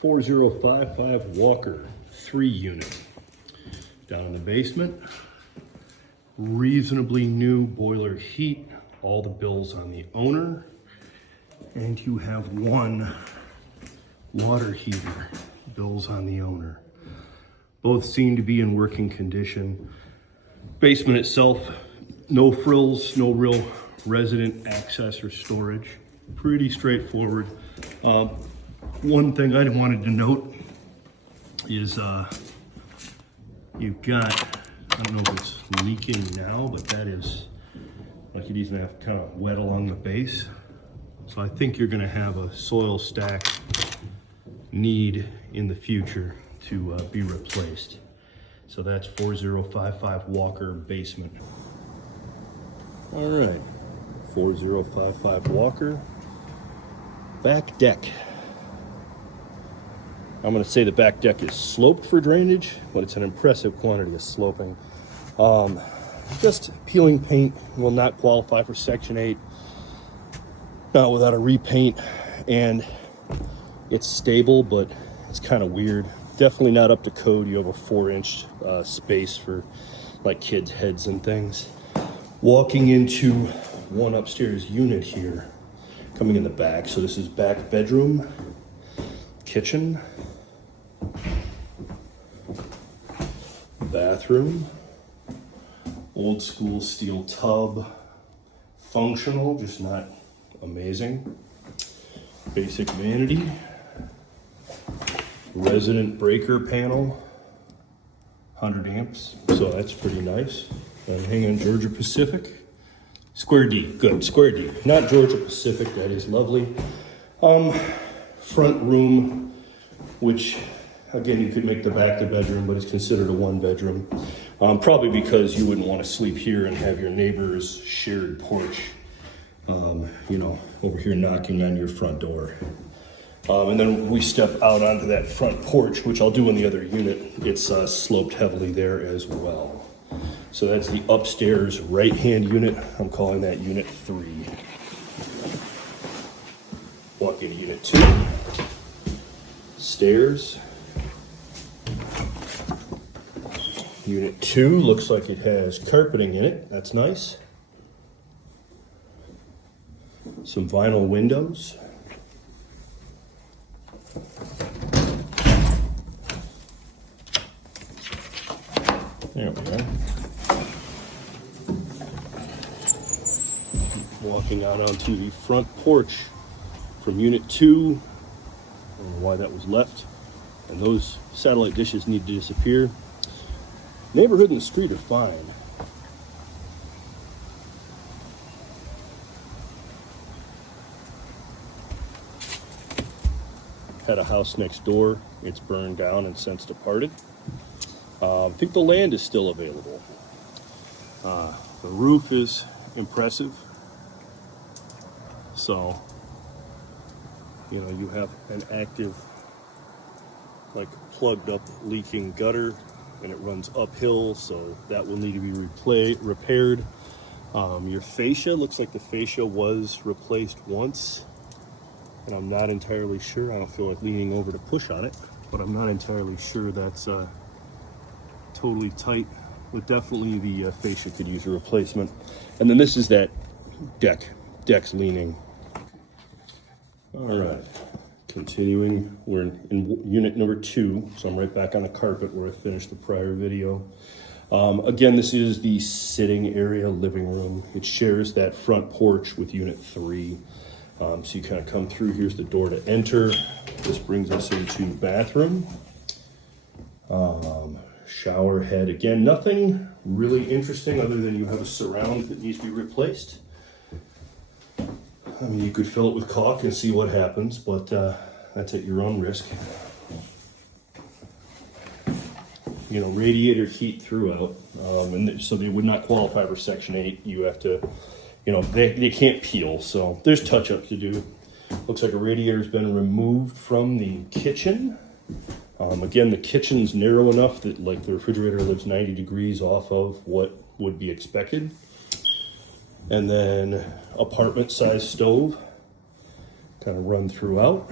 4055 Walker 3 unit. Down in the basement, reasonably new boiler heat, all the bills on the owner, and you have one water heater, bills on the owner. Both seem to be in working condition. Basement itself, no frills, no real resident access or storage. Pretty straightforward. One thing I wanted to note is you've got, I don't know if it's leaking now, but that is, like, it even have kind of wet along the base. So I think you're gonna have a soil stack need in the future to be replaced. So that's 4055 Walker basement. All right, 4055 Walker back deck. I'm gonna say the back deck is sloped for drainage, but it's an impressive quantity of sloping. Just peeling paint will not qualify for Section 8, not without a repaint, and it's stable, but it's kind of weird. Definitely not up to code. You have a 4-inch space for like kids' heads and things. Walking into one upstairs unit here, coming in the back. So this is back bedroom, kitchen, bathroom, old school steel tub, functional, just not amazing. Basic vanity, resident breaker panel, 100 amps, so that's pretty nice. And hang on, Georgia Pacific, square D, good, square D, not Georgia Pacific, that is lovely. Front room, which again, you could make the back the bedroom, but it's considered a 1-bedroom. Probably because you wouldn't want to sleep here and have your neighbor's shared porch, you know, over here knocking on your front door. And then we step out onto that front porch, which I'll do in the other unit. It's sloped heavily there as well. So that's the upstairs right-hand unit. I'm calling that unit 3. Walk into unit 2. Stairs. Unit 2 looks like it has carpeting in it. That's nice. Some vinyl windows. There we go. Walking out onto the front porch from unit 2. I don't know why that was left. And those satellite dishes need to disappear. Neighborhood and the street are fine. Had a house next door. It's burned down and since departed. I think the land is still available. The roof is impressive. So, you know, you have an active, like, plugged up leaking gutter, and it runs uphill, so that will need to be repaired. Your fascia, looks like the fascia was replaced once, and I'm not entirely sure. I don't feel like leaning over to push on it, but I'm not entirely sure that's totally tight, but definitely the fascia could use a replacement. And then this is that deck's leaning. All right, continuing, we're in unit number 2, so I'm right back on the carpet where I finished the prior video. Again, this is the sitting area, living room. It shares that front porch with unit 3. So you kind of come through, here's the door to enter. This brings us into the bathroom. Shower head, again, nothing really interesting other than you have a surround that needs to be replaced. I mean, you could fill it with caulk and see what happens, but that's at your own risk. You know, radiator heat throughout, and so they would not qualify for Section 8. You have to, you know, they can't peel, so there's touch-ups to do. Looks like a radiator's been removed from the kitchen. Again, the kitchen's narrow enough that, like, the refrigerator lives 90 degrees off of what would be expected. And then apartment size stove, kind of run throughout.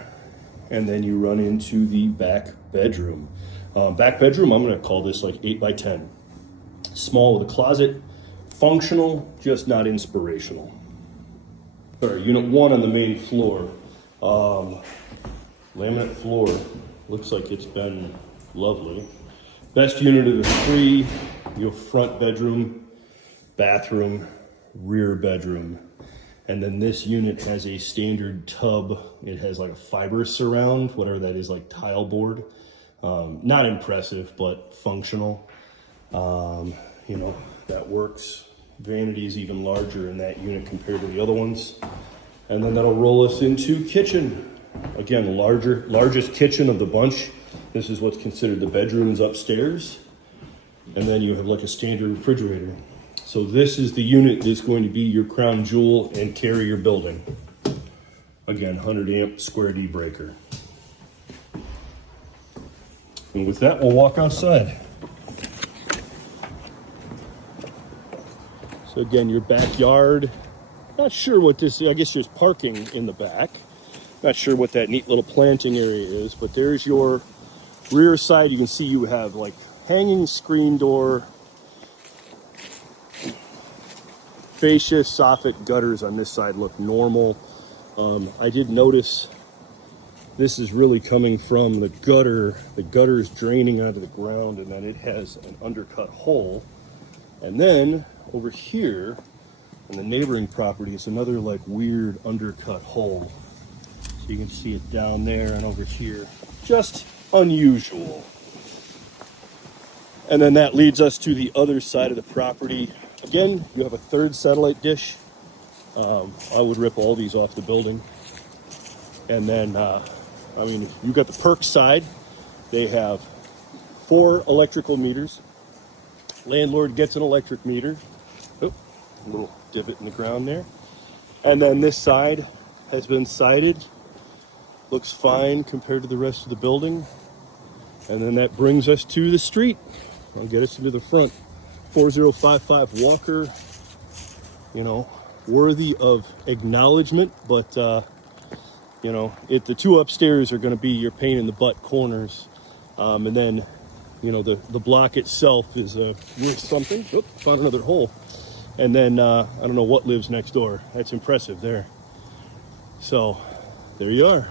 and then you run into the back bedroom. Back bedroom, I'm gonna call this like 8 by 10. Small with a closet, functional, just not inspirational. All right, unit 1 on the main floor. Laminate floor, looks like it's been lovely. Best unit of the 3, your front bedroom, bathroom, rear bedroom. And then this unit has a standard tub. It has like a fiber surround, whatever that is, like tile board. Not impressive, but functional. You know, that works. Vanity is even larger in that unit compared to the other ones. And then that'll roll us into kitchen. Again, the largest kitchen of the bunch. This is what's considered the bedrooms upstairs. And then you have like a standard refrigerator. So this is the unit that's going to be your crown jewel and carry your building. Again, 100 amp square D breaker. And with that, we'll walk outside. So again, your backyard. Not sure what this is. I guess there's parking in the back. Not sure what that neat little planting area is, but there's your rear side. You can see you have like hanging screen door, fascia, soffit, gutters on this side look normal. I did notice this is really coming from the gutter. The gutter is draining onto the ground, and then it has an undercut hole. And then over here on the neighboring property is another like weird undercut hole. So you can see it down there and over here. Just unusual. And then that leads us to the other side of the property. Again, you have a third satellite dish. I would rip all these off the building. And then, I mean, you got the perk side. They have 4 electrical meters. Landlord gets an electric meter. Oh, a little divot in the ground there. And then this side has been sided. Looks fine compared to the rest of the building. And then that brings us to the street. I'll get us into the front. 4055 Walker, you know, worthy of acknowledgement, but you know, the 2 upstairs are going to be your pain in the butt corners, and then, you know, the block itself is worth something. Oop, found another hole. And then I don't know what lives next door. That's impressive there. So there you are.